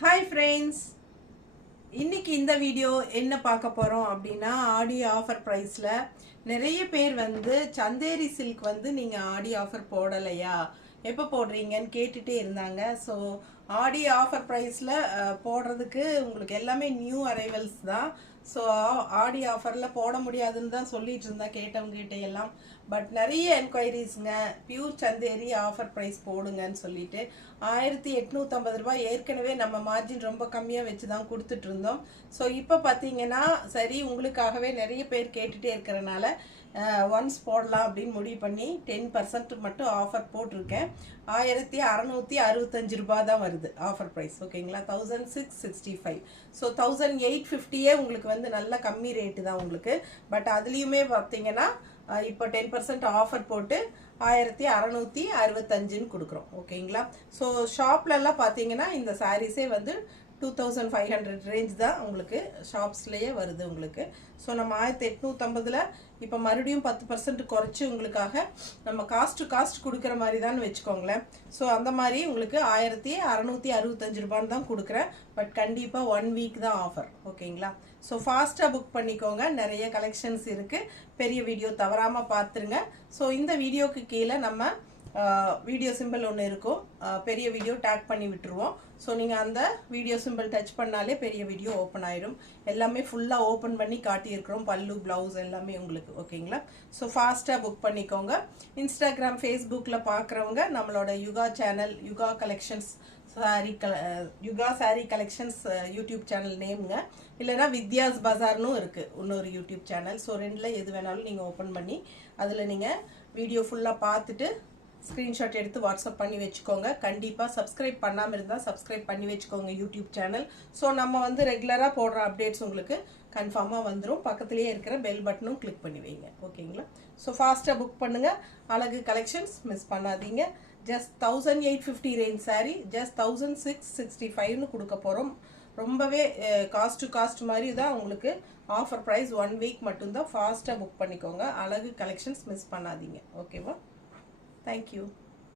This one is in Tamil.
Hi friends, இன்னைக்கு இந்த வீடியோ என்ன பார்க்க போறோம் அப்படின்னா ஆடி ஆஃபர் பிரைஸ்ல நிறைய பேர் வந்து சந்தேரி சில்க் வந்து நீங்க ஆடி ஆஃபர் போடலையா எப்போ போடுறீங்கன்னு கேட்டுட்டே இருந்தாங்க. ஸோ ஆடி ஆஃபர் ப்ரைஸில் போடுறதுக்கு உங்களுக்கு எல்லாமே நியூ அரைவல்ஸ் தான். ஸோ ஆடி ஆஃபரில் போட முடியாதுன்னு தான் சொல்லிட்டு இருந்தா கேட்டவங்க கிட்ட எல்லாம். பட் நிறைய என்கொயரிஸுங்க பியூர் சந்தேரி ஆஃபர் ப்ரைஸ் போடுங்கன்னு சொல்லிட்டு 1850 ரூபாய் ஏற்கனவே நம்ம மார்ஜின் ரொம்ப கம்மியாக வச்சு தான் கொடுத்துட்டு இருந்தோம். ஸோ இப்போ பார்த்தீங்கன்னா சரி உங்களுக்காகவே நிறைய பேர் கேட்டுகிட்டே இருக்கிறனால ஒன்ஸ் போடலாம் அப்படின்னு முடிவு பண்ணி 10% மட்டும் ஆஃபர் போட்டிருக்கேன். 1665 ரூபாய் தான் வருது ஆஃபர் ப்ரைஸ். ஓகேங்களா, 1665. ஸோ 1850 உங்களுக்கு வந்து நல்ல கம்மி ரேட்டு தான் உங்களுக்கு. பட் அதுலேயுமே பார்த்தீங்கன்னா இப்போ 10% ஆஃபர் போட்டு 1665 கொடுக்குறோம். ஓகேங்களா, ஸோ ஷாப்லலாம் பார்த்தீங்கன்னா இந்த சாரீஸே வந்து 2500 ரேஞ்ச் தான் உங்களுக்கு ஷாப்ஸ்லேயே வருது உங்களுக்கு. ஸோ நம்ம 1850 இப்போ மறுபடியும் 10% குறைச்சி உங்களுக்காக நம்ம காஸ்ட் கொடுக்குற மாதிரி தான் வச்சுக்கோங்களேன். ஸோ அந்த மாதிரி உங்களுக்கு 1665 ரூபான்னு தான் கொடுக்குறேன். பட் கண்டிப்பாக 1 வீக் தான் ஆஃபர். ஓகேங்களா, ஸோ ஃபாஸ்ட்டாக புக் பண்ணிக்கோங்க. நிறைய கலெக்ஷன்ஸ் இருக்குது. பெரிய வீடியோ தவறாமல் பார்த்துருங்க. ஸோ இந்த வீடியோக்கு கீழே நம்ம வீடியோ சிம்பிள் ஒன்று இருக்கும், பெரிய வீடியோ டேக் பண்ணி விட்டுருவோம். ஸோ நீங்கள் அந்த வீடியோ சிம்பிள் டச் பண்ணாலே பெரிய வீடியோ ஓப்பன் ஆயிடும். எல்லாமே ஃபுல்லாக ஓப்பன் பண்ணி காட்டியிருக்கிறோம், பல்லு ப்ளவுஸ் எல்லாமே உங்களுக்கு. ஓகேங்களா, ஸோ ஃபாஸ்ட்டாக புக் பண்ணிக்கோங்க. இன்ஸ்டாகிராம் ஃபேஸ்புக்கில் பார்க்குறவங்க நம்மளோட யுகா சேனல், யுகா கலெக்ஷன்ஸ் யுகா சாரி கலெக்ஷன்ஸ் யூடியூப் சேனல் நேமுங்க. இல்லைனா வித்யாஸ் பஜார்னும் இருக்குது இன்னொரு யூடியூப் சேனல். ஸோ ரெண்டில் எது வேணாலும் நீங்கள் ஓப்பன் பண்ணி அதில் நீங்கள் வீடியோ ஃபுல்லாக பார்த்துட்டு ஸ்க்ரீன்ஷாட் எடுத்து வாட்ஸ்அப் பண்ணி வச்சுக்கோங்க. கண்டிப்பாக சப்ஸ்கிரைப் பண்ணாமல் இருந்தால் சப்ஸ்கிரைப் பண்ணி வச்சுக்கோங்க யூடியூப் சேனல். ஸோ நம்ம வந்து ரெகுலராக போடுற அப்டேட்ஸ் உங்களுக்கு கன்ஃபார்மாக வந்துடும். பக்கத்துலேயே இருக்கிற பெல் பட்டனும் கிளிக் பண்ணி வைங்க. ஓகேங்களா, ஸோ ஃபாஸ்ட்டாக புக் பண்ணுங்கள். அழகு கலெக்ஷன்ஸ் மிஸ் பண்ணாதீங்க. ஜஸ்ட் 1850 ரேஞ்ச் சாரி ஜஸ்ட் 1665 கொடுக்க போகிறோம். ரொம்பவே காஸ்ட் மாதிரி தான் உங்களுக்கு ஆஃபர் ப்ரைஸ். 1 வீக் மட்டும்தான். ஃபாஸ்ட்டாக புக் பண்ணிக்கோங்க. அழகு கலெக்ஷன்ஸ் மிஸ் பண்ணாதீங்க. ஓகேவா, தேங்க்யூ.